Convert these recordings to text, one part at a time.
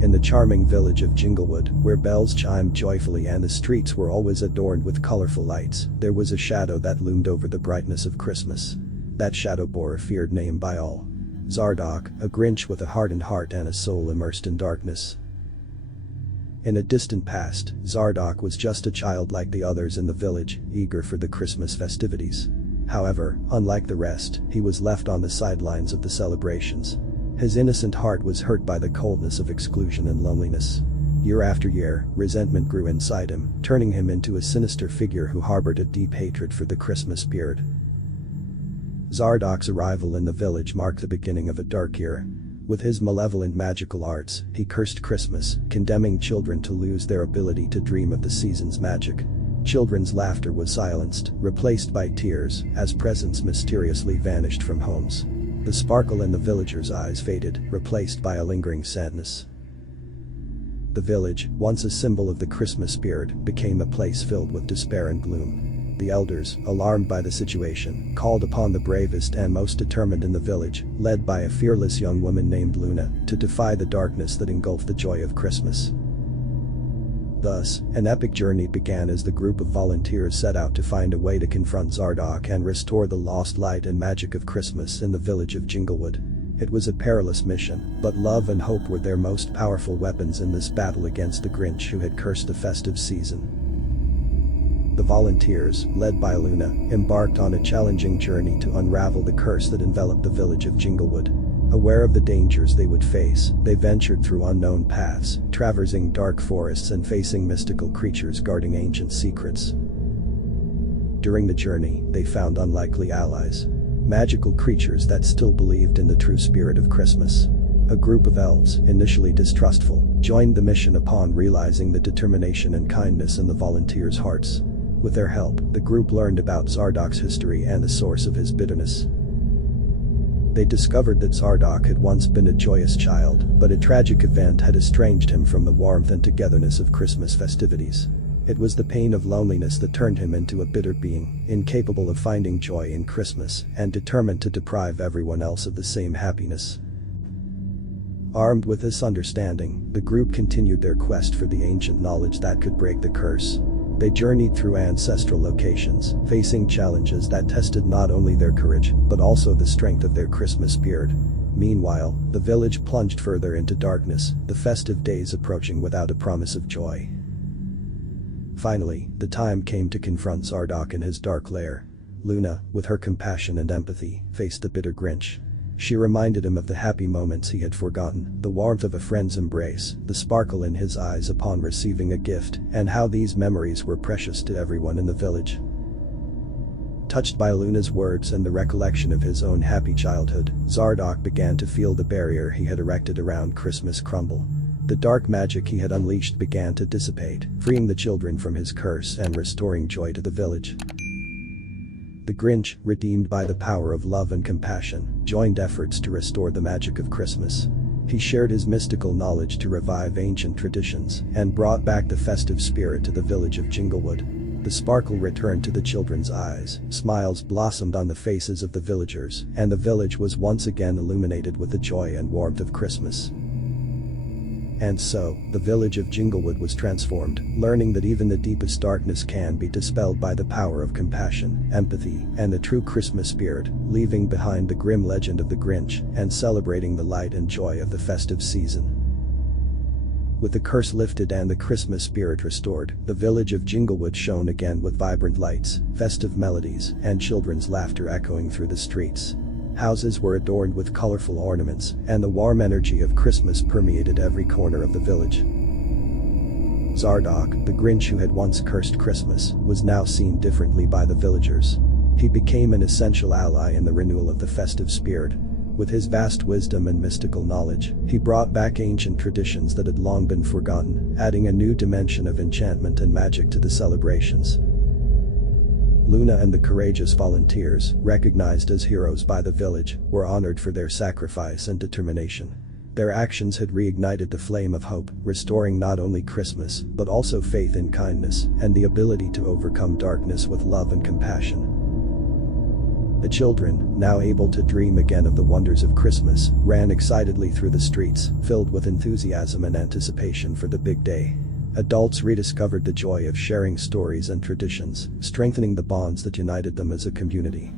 In the charming village of Jinglewood, where bells chimed joyfully and the streets were always adorned with colorful lights, there was a shadow that loomed over the brightness of Christmas. That shadow bore a feared name by all. Zardoc, a Grinch with a hardened heart and a soul immersed in darkness. In a distant past, Zardoc was just a child like the others in the village, eager for the Christmas festivities. However, unlike the rest, he was left on the sidelines of the celebrations. His innocent heart was hurt by the coldness of exclusion and loneliness. Year after year, resentment grew inside him, turning him into a sinister figure who harbored a deep hatred for the Christmas spirit. Zardoc's arrival in the village marked the beginning of a dark era. With his malevolent magical arts, he cursed Christmas, condemning children to lose their ability to dream of the season's magic. Children's laughter was silenced, replaced by tears, as presents mysteriously vanished from homes. The sparkle in the villagers' eyes faded, replaced by a lingering sadness. The village, once a symbol of the Christmas spirit, became a place filled with despair and gloom. The elders, alarmed by the situation, called upon the bravest and most determined in the village, led by a fearless young woman named Luna, to defy the darkness that engulfed the joy of Christmas. Thus, an epic journey began as the group of volunteers set out to find a way to confront Zardoc and restore the lost light and magic of Christmas in the village of Jinglewood. It was a perilous mission, but love and hope were their most powerful weapons in this battle against the Grinch who had cursed the festive season. The volunteers, led by Luna, embarked on a challenging journey to unravel the curse that enveloped the village of Jinglewood. Aware of the dangers they would face, they ventured through unknown paths, traversing dark forests and facing mystical creatures guarding ancient secrets. During the journey, they found unlikely allies. Magical creatures that still believed in the true spirit of Christmas. A group of elves, initially distrustful, joined the mission upon realizing the determination and kindness in the volunteers' hearts. With their help, the group learned about Zardoc's history and the source of his bitterness. They discovered that Zardoc had once been a joyous child, but a tragic event had estranged him from the warmth and togetherness of Christmas festivities. It was the pain of loneliness that turned him into a bitter being, incapable of finding joy in Christmas and determined to deprive everyone else of the same happiness. Armed with this understanding, the group continued their quest for the ancient knowledge that could break the curse. They journeyed through ancestral locations, facing challenges that tested not only their courage, but also the strength of their Christmas spirit. Meanwhile, the village plunged further into darkness, the festive days approaching without a promise of joy. Finally, the time came to confront Zardoc in his dark lair. Luna, with her compassion and empathy, faced the bitter Grinch. She reminded him of the happy moments he had forgotten, the warmth of a friend's embrace, the sparkle in his eyes upon receiving a gift, and how these memories were precious to everyone in the village. Touched by Luna's words and the recollection of his own happy childhood, Zardoc began to feel the barrier he had erected around Christmas crumble. The dark magic he had unleashed began to dissipate, freeing the children from his curse and restoring joy to the village. The Grinch, redeemed by the power of love and compassion, joined efforts to restore the magic of Christmas. He shared his mystical knowledge to revive ancient traditions and brought back the festive spirit to the village of Jinglewood. The sparkle returned to the children's eyes, smiles blossomed on the faces of the villagers, and the village was once again illuminated with the joy and warmth of Christmas. And so, the village of Jinglewood was transformed, learning that even the deepest darkness can be dispelled by the power of compassion, empathy, and the true Christmas spirit, leaving behind the grim legend of the Grinch and celebrating the light and joy of the festive season. With the curse lifted and the Christmas spirit restored, the village of Jinglewood shone again with vibrant lights, festive melodies, and children's laughter echoing through the streets. Houses were adorned with colorful ornaments, and the warm energy of Christmas permeated every corner of the village. Zardoc, the Grinch who had once cursed Christmas, was now seen differently by the villagers. He became an essential ally in the renewal of the festive spirit. With his vast wisdom and mystical knowledge, he brought back ancient traditions that had long been forgotten, adding a new dimension of enchantment and magic to the celebrations. Luna and the courageous volunteers, recognized as heroes by the village, were honored for their sacrifice and determination. Their actions had reignited the flame of hope, restoring not only Christmas, but also faith in kindness and the ability to overcome darkness with love and compassion. The children, now able to dream again of the wonders of Christmas, ran excitedly through the streets, filled with enthusiasm and anticipation for the big day. Adults rediscovered the joy of sharing stories and traditions, strengthening the bonds that united them as a community.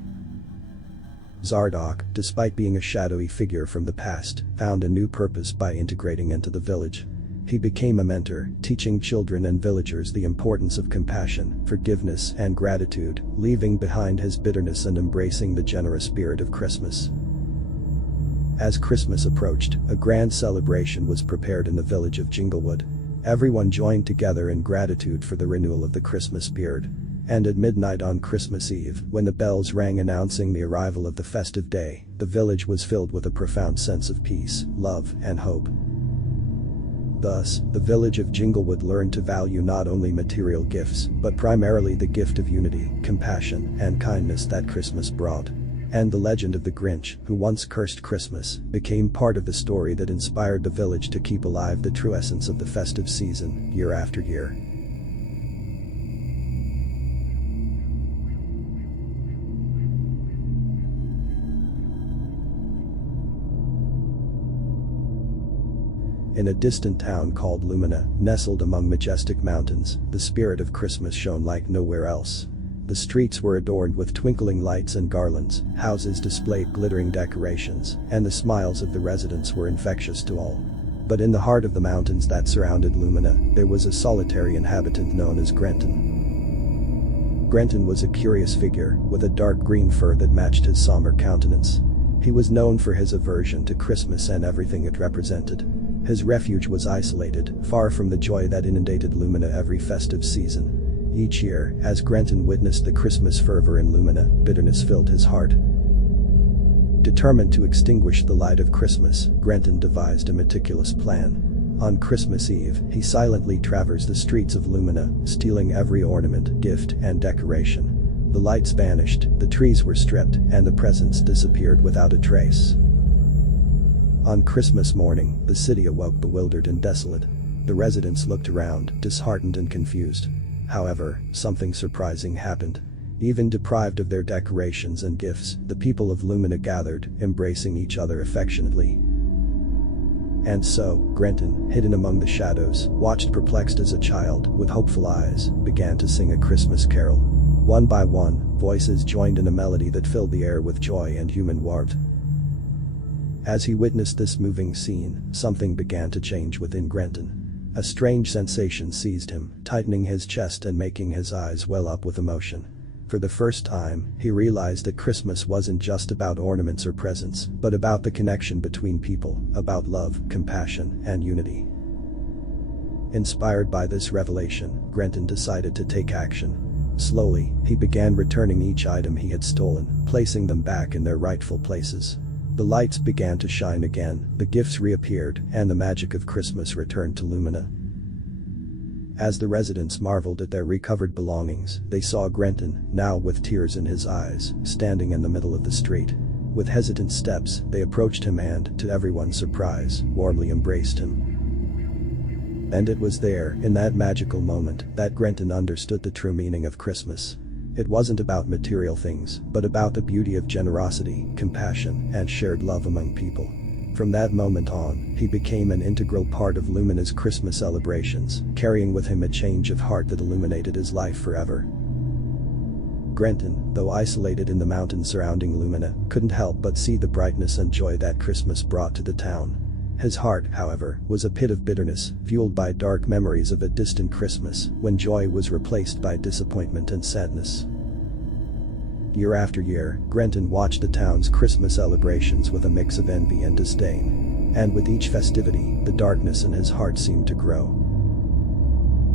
Zardock, despite being a shadowy figure from the past, found a new purpose by integrating into the village. He became a mentor, teaching children and villagers the importance of compassion, forgiveness, and gratitude, leaving behind his bitterness and embracing the generous spirit of Christmas. As Christmas approached, a grand celebration was prepared in the village of Jinglewood. Everyone joined together in gratitude for the renewal of the Christmas spirit. And at midnight on Christmas Eve, when the bells rang announcing the arrival of the festive day, the village was filled with a profound sense of peace, love, and hope. Thus, the village of Jinglewood learned to value not only material gifts, but primarily the gift of unity, compassion, and kindness that Christmas brought. And the legend of the Grinch, who once cursed Christmas, became part of the story that inspired the village to keep alive the true essence of the festive season, year after year. In a distant town called Lumina, nestled among majestic mountains, the spirit of Christmas shone like nowhere else. The streets were adorned with twinkling lights and garlands, houses displayed glittering decorations, and the smiles of the residents were infectious to all. But in the heart of the mountains that surrounded Lumina, there was a solitary inhabitant known as Grenton. Grenton was a curious figure, with a dark green fur that matched his somber countenance. He was known for his aversion to Christmas and everything it represented. His refuge was isolated, far from the joy that inundated Lumina every festive season. Each year, as Grenton witnessed the Christmas fervor in Lumina, bitterness filled his heart. Determined to extinguish the light of Christmas, Grenton devised a meticulous plan. On Christmas Eve, he silently traversed the streets of Lumina, stealing every ornament, gift, and decoration. The lights vanished, the trees were stripped, and the presents disappeared without a trace. On Christmas morning, the city awoke bewildered and desolate. The residents looked around, disheartened and confused. However, something surprising happened. Even deprived of their decorations and gifts, the people of Lumina gathered, embracing each other affectionately. And so, Grenton, hidden among the shadows, watched perplexed as a child, with hopeful eyes, began to sing a Christmas carol. One by one, voices joined in a melody that filled the air with joy and human warmth. As he witnessed this moving scene, something began to change within Grenton. A strange sensation seized him, tightening his chest and making his eyes well up with emotion. For the first time, he realized that Christmas wasn't just about ornaments or presents, but about the connection between people, about love, compassion, and unity. Inspired by this revelation, Grenton decided to take action. Slowly, he began returning each item he had stolen, placing them back in their rightful places. The lights began to shine again, the gifts reappeared, and the magic of Christmas returned to Lumina. As the residents marveled at their recovered belongings, they saw Grenton, now with tears in his eyes, standing in the middle of the street. With hesitant steps, they approached him and, to everyone's surprise, warmly embraced him. And it was there, in that magical moment, that Grenton understood the true meaning of Christmas. It wasn't about material things, but about the beauty of generosity, compassion, and shared love among people. From that moment on, he became an integral part of Lumina's Christmas celebrations, carrying with him a change of heart that illuminated his life forever. Grenton, though isolated in the mountains surrounding Lumina, couldn't help but see the brightness and joy that Christmas brought to the town. His heart, however, was a pit of bitterness, fueled by dark memories of a distant Christmas, when joy was replaced by disappointment and sadness. Year after year, Grenton watched the town's Christmas celebrations with a mix of envy and disdain. And with each festivity, the darkness in his heart seemed to grow.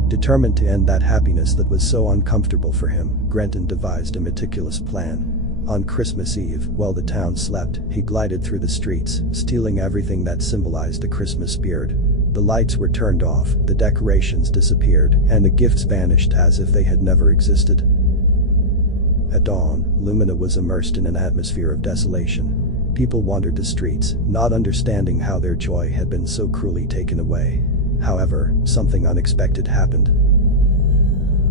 Determined to end that happiness that was so uncomfortable for him, Grenton devised a meticulous plan. On Christmas Eve, while the town slept, he glided through the streets, stealing everything that symbolized the Christmas spirit. The lights were turned off, the decorations disappeared, and the gifts vanished as if they had never existed. At dawn, Lumina was immersed in an atmosphere of desolation. People wandered the streets, not understanding how their joy had been so cruelly taken away. However, something unexpected happened.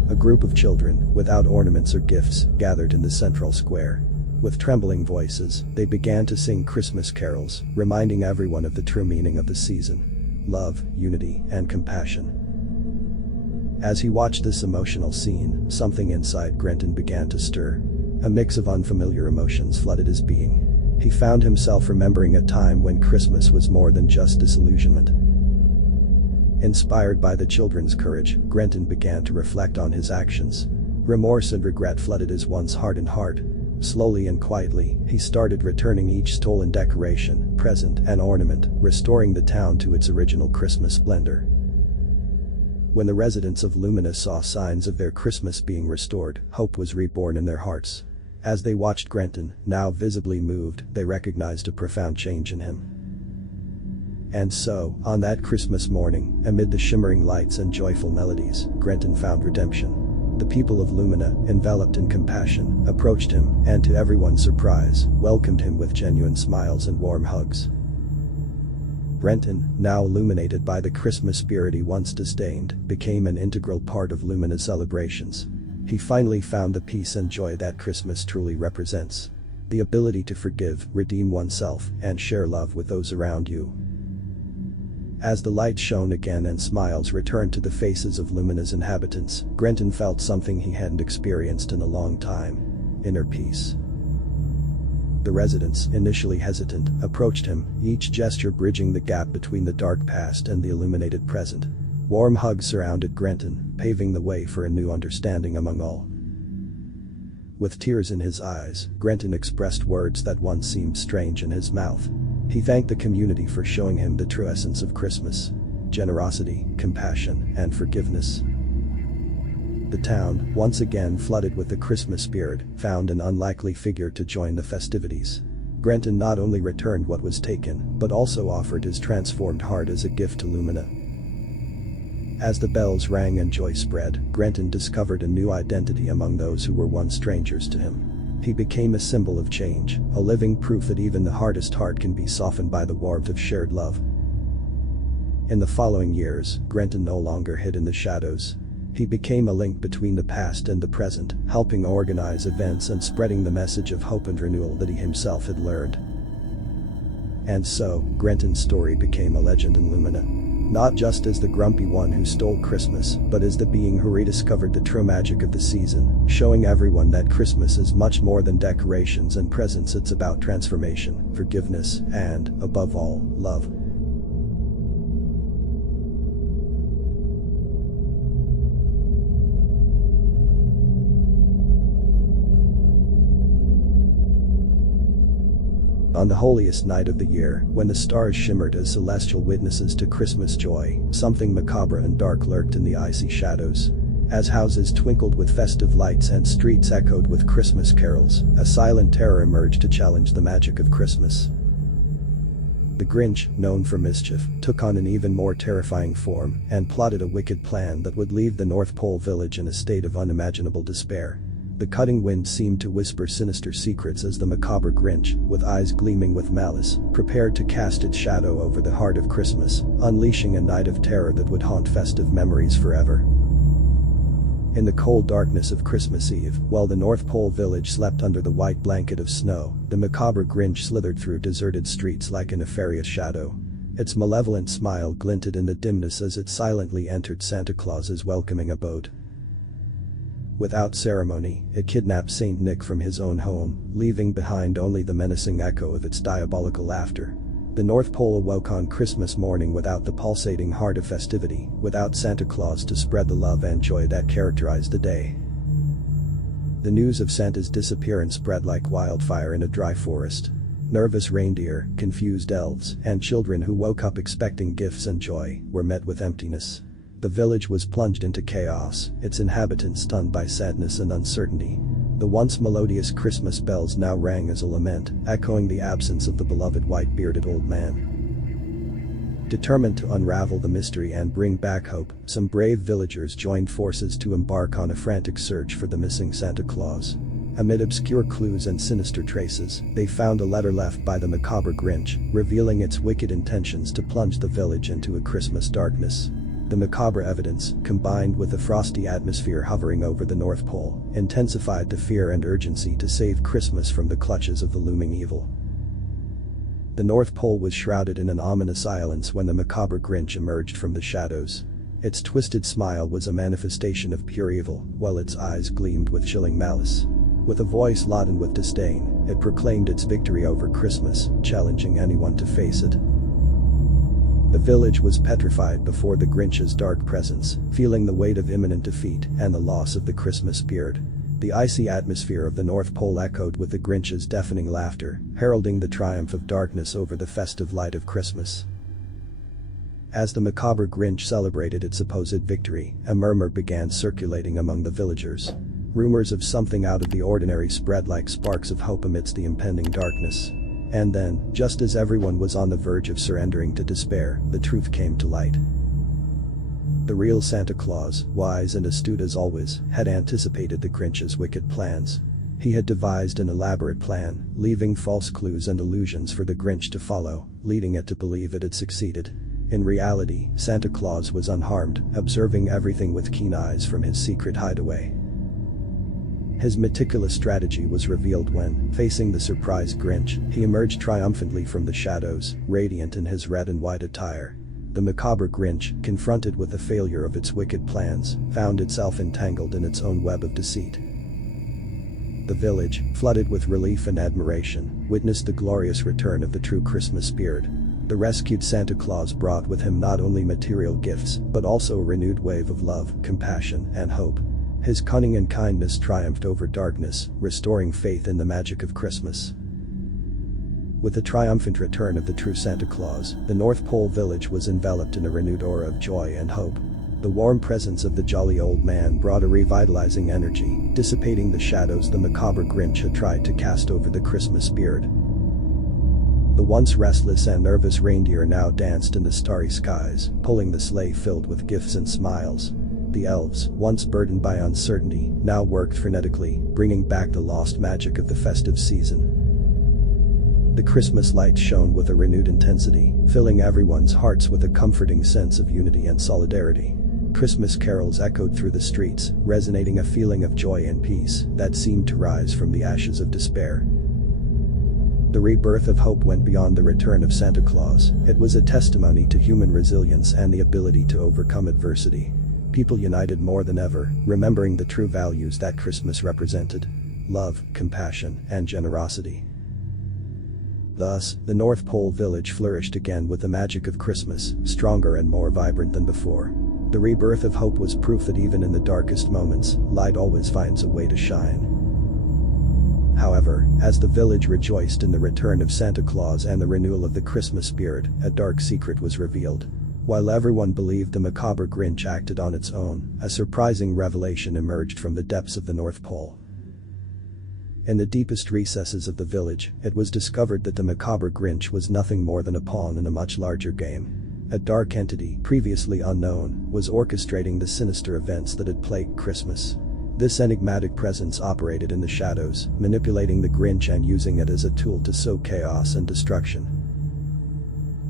A group of children, without ornaments or gifts, gathered in the central square. With trembling voices, they began to sing Christmas carols, reminding everyone of the true meaning of the season: love, unity, and compassion. As he watched this emotional scene, something inside Grinton began to stir. A mix of unfamiliar emotions flooded his being. He found himself remembering a time when Christmas was more than just disillusionment. Inspired by the children's courage, Grinton began to reflect on his actions. Remorse and regret flooded his once hardened heart. Slowly and quietly, he started returning each stolen decoration, present, and ornament, restoring the town to its original Christmas splendor. When the residents of Lumina saw signs of their Christmas being restored, hope was reborn in their hearts. As they watched Grinton, now visibly moved, they recognized a profound change in him. And so, on that Christmas morning, amid the shimmering lights and joyful melodies, Grinton found redemption. The people of Lumina, enveloped in compassion, approached him, and to everyone's surprise, welcomed him with genuine smiles and warm hugs. Grinton, now illuminated by the Christmas spirit he once disdained, became an integral part of Lumina's celebrations. He finally found the peace and joy that Christmas truly represents. The ability to forgive, redeem oneself, and share love with those around you. As the light shone again and smiles returned to the faces of Lumina's inhabitants, Grinton felt something he hadn't experienced in a long time: inner peace. The residents, initially hesitant, approached him, each gesture bridging the gap between the dark past and the illuminated present. Warm hugs surrounded Grinton, paving the way for a new understanding among all. With tears in his eyes, Grinton expressed words that once seemed strange in his mouth. He thanked the community for showing him the true essence of Christmas: generosity, compassion, and forgiveness. The town, once again flooded with the Christmas spirit, found an unlikely figure to join the festivities. Grinton not only returned what was taken, but also offered his transformed heart as a gift to Lumina. As the bells rang and joy spread, Grinton discovered a new identity among those who were once strangers to him. He became a symbol of change, a living proof that even the hardest heart can be softened by the warmth of shared love. In the following years, Grinton no longer hid in the shadows. He became a link between the past and the present, helping organize events and spreading the message of hope and renewal that he himself had learned. And so, Grinton's story became a legend in Lumina. Not just as the grumpy one who stole Christmas, but as the being who rediscovered the true magic of the season, showing everyone that Christmas is much more than decorations and presents. It's about transformation, forgiveness, and, above all, love. On the holiest night of the year, when the stars shimmered as celestial witnesses to Christmas joy, something macabre and dark lurked in the icy shadows. As houses twinkled with festive lights and streets echoed with Christmas carols, a silent terror emerged to challenge the magic of Christmas. The Grinch, known for mischief, took on an even more terrifying form and plotted a wicked plan that would leave the North Pole village in a state of unimaginable despair. The cutting wind seemed to whisper sinister secrets as the macabre Grinch, with eyes gleaming with malice, prepared to cast its shadow over the heart of Christmas, unleashing a night of terror that would haunt festive memories forever. In the cold darkness of Christmas Eve, while the North Pole village slept under the white blanket of snow, the macabre Grinch slithered through deserted streets like a nefarious shadow. Its malevolent smile glinted in the dimness as it silently entered Santa Claus's welcoming abode. Without ceremony, it kidnapped Saint Nick from his own home, leaving behind only the menacing echo of its diabolical laughter. The North Pole awoke on Christmas morning without the pulsating heart of festivity, without Santa Claus to spread the love and joy that characterized the day. The news of Santa's disappearance spread like wildfire in a dry forest. Nervous reindeer, confused elves, and children who woke up expecting gifts and joy were met with emptiness. The village was plunged into chaos, its inhabitants stunned by sadness and uncertainty. The once melodious Christmas bells now rang as a lament, echoing the absence of the beloved white-bearded old man. Determined to unravel the mystery and bring back hope, some brave villagers joined forces to embark on a frantic search for the missing Santa Claus. Amid obscure clues and sinister traces, they found a letter left by the macabre Grinch, revealing its wicked intentions to plunge the village into a Christmas darkness. The macabre evidence, combined with the frosty atmosphere hovering over the North Pole, intensified the fear and urgency to save Christmas from the clutches of the looming evil. The North Pole was shrouded in an ominous silence when the macabre Grinch emerged from the shadows. Its twisted smile was a manifestation of pure evil, while its eyes gleamed with chilling malice. With a voice laden with disdain, it proclaimed its victory over Christmas, challenging anyone to face it. The village was petrified before the Grinch's dark presence, feeling the weight of imminent defeat and the loss of the Christmas spirit. The icy atmosphere of the North Pole echoed with the Grinch's deafening laughter, heralding the triumph of darkness over the festive light of Christmas. As the macabre Grinch celebrated its supposed victory, a murmur began circulating among the villagers. Rumors of something out of the ordinary spread like sparks of hope amidst the impending darkness. And then, just as everyone was on the verge of surrendering to despair, the truth came to light. The real Santa Claus, wise and astute as always, had anticipated the Grinch's wicked plans. He had devised an elaborate plan, leaving false clues and illusions for the Grinch to follow, leading it to believe it had succeeded. In reality, Santa Claus was unharmed, observing everything with keen eyes from his secret hideaway. His meticulous strategy was revealed when, facing the surprised Grinch, he emerged triumphantly from the shadows, radiant in his red and white attire. The macabre Grinch, confronted with the failure of its wicked plans, found itself entangled in its own web of deceit. The village, flooded with relief and admiration, witnessed the glorious return of the true Christmas spirit. The rescued Santa Claus brought with him not only material gifts, but also a renewed wave of love, compassion, and hope. His cunning and kindness triumphed over darkness, restoring faith in the magic of Christmas. With the triumphant return of the true Santa Claus, the North Pole village was enveloped in a renewed aura of joy and hope. The warm presence of the jolly old man brought a revitalizing energy, dissipating the shadows the macabre Grinch had tried to cast over the Christmas spirit. The once restless and nervous reindeer now danced in the starry skies, pulling the sleigh filled with gifts and smiles. The elves, once burdened by uncertainty, now worked frenetically, bringing back the lost magic of the festive season. The Christmas lights shone with a renewed intensity, filling everyone's hearts with a comforting sense of unity and solidarity. Christmas carols echoed through the streets, resonating a feeling of joy and peace that seemed to rise from the ashes of despair. The rebirth of hope went beyond the return of Santa Claus. It was a testimony to human resilience and the ability to overcome adversity. People united more than ever, remembering the true values that Christmas represented: love, compassion, and generosity. Thus, the North Pole village flourished again with the magic of Christmas, stronger and more vibrant than before. The rebirth of hope was proof that even in the darkest moments, light always finds a way to shine. However, as the village rejoiced in the return of Santa Claus and the renewal of the Christmas spirit, a dark secret was revealed. While everyone believed the macabre Grinch acted on its own, a surprising revelation emerged from the depths of the North Pole. In the deepest recesses of the village, it was discovered that the macabre Grinch was nothing more than a pawn in a much larger game. A dark entity, previously unknown, was orchestrating the sinister events that had plagued Christmas. This enigmatic presence operated in the shadows, manipulating the Grinch and using it as a tool to sow chaos and destruction.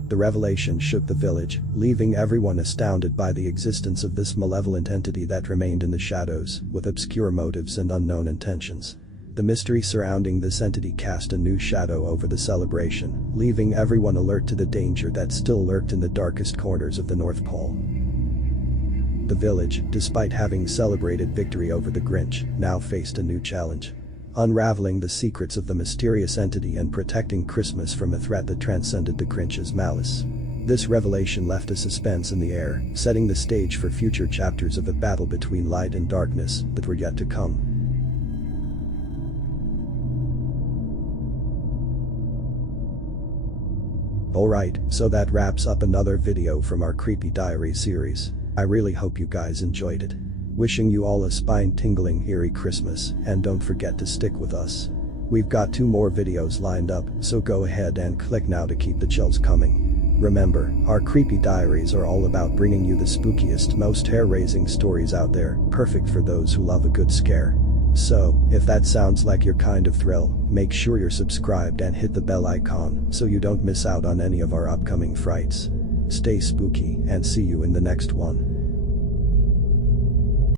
The revelation shook the village, leaving everyone astounded by the existence of this malevolent entity that remained in the shadows, with obscure motives and unknown intentions. The mystery surrounding this entity cast a new shadow over the celebration, leaving everyone alert to the danger that still lurked in the darkest corners of the North Pole. The village, despite having celebrated victory over the Grinch, now faced a new challenge: unraveling the secrets of the mysterious entity and protecting Christmas from a threat that transcended the Grinch's malice. This revelation left a suspense in the air, setting the stage for future chapters of a battle between light and darkness that were yet to come. Alright, so that wraps up another video from our Creepy Diaries series. I really hope you guys enjoyed it. Wishing you all a spine-tingling eerie Christmas, and don't forget to stick with us. We've got 2 more videos lined up, so go ahead and click now to keep the chills coming. Remember, our Creepy Diaries are all about bringing you the spookiest, most hair-raising stories out there, perfect for those who love a good scare. So, if that sounds like your kind of thrill, make sure you're subscribed and hit the bell icon so you don't miss out on any of our upcoming frights. Stay spooky and see you in the next one.